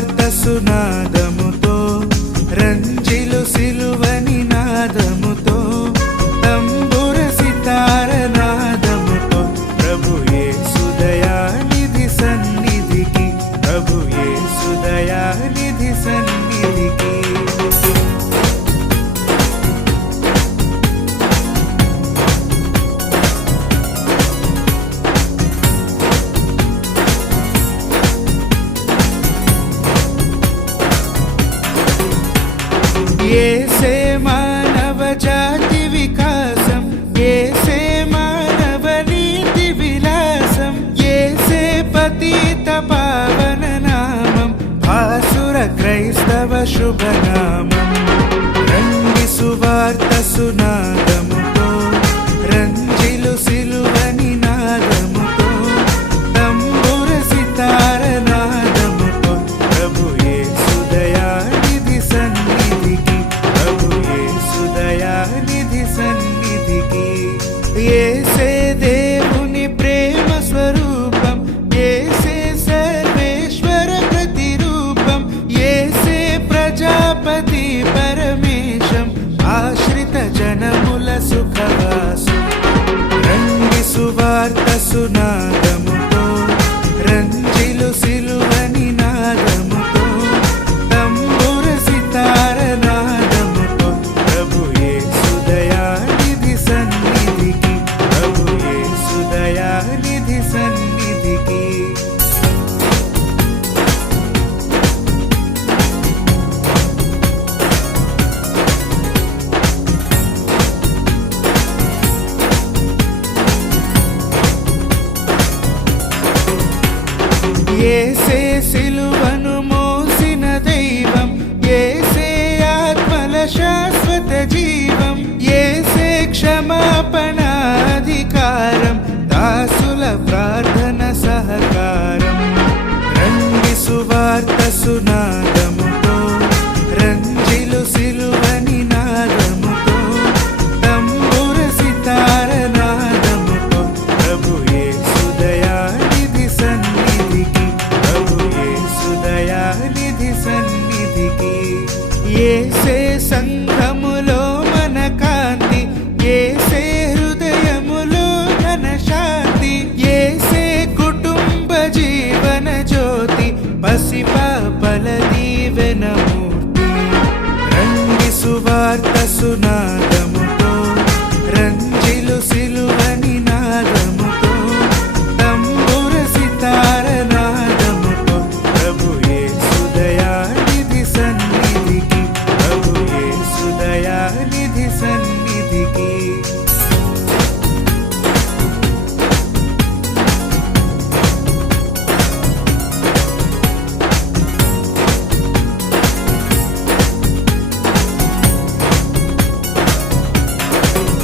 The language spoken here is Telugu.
సువార్త సునాదముతో రంజిలు సిలువని నాదముతో తంబుర సితార నాదముతో ప్రభు యేసు దయానిధి సన్నిధికి ప్రభు యేసు దయానిధి సన్నిధికి యేసే మానవ జాతి వికాసం యేసే మానవ నీతి విలాసం యేసే పతిత పావన నామం భాసుర క్రైస్తవ శుభనామం రంగి సువార్త సునాదముతో రంజిలు సిలువని నాదముతో తంబుర సితార నాదముతో ప్రభు యేసు దయానిధి సన్నిధికి ప్రభు యేసు దయానిధి సన్నిధికి యేసే దేవుని ప్రేమ స్వరూపం యేసే సర్వేశ్వర ప్రతిరూపం యేసే ప్రజాపతి పరమేశం ఆశ్రిత జనముల సుఖవాసం రంగి సువార్త సునాదముతో రంజిలు సిలువని నాదముతో తంబుర సితార నాదముతో ప్రభు యేసు దయానిధి సన్నిధికి ప్రభు యేసు దయానిధి సన్నిధికి యేసే సిలువను మోసిన దైవం యేసే ఆత్మల శాశ్వత జీవం యేసే క్షమాపణాధికారం దాసుల ప్రార్థన సహకారం రంగి సువార్త సునాదముతో రంజిలు సిలువని నాదముతో తంబుర సితార నాదముతో ప్రభు యేసు దయానిధి సన్నిధికి ప్రభు యేసు దయానిధి సన్నిధికి యేసే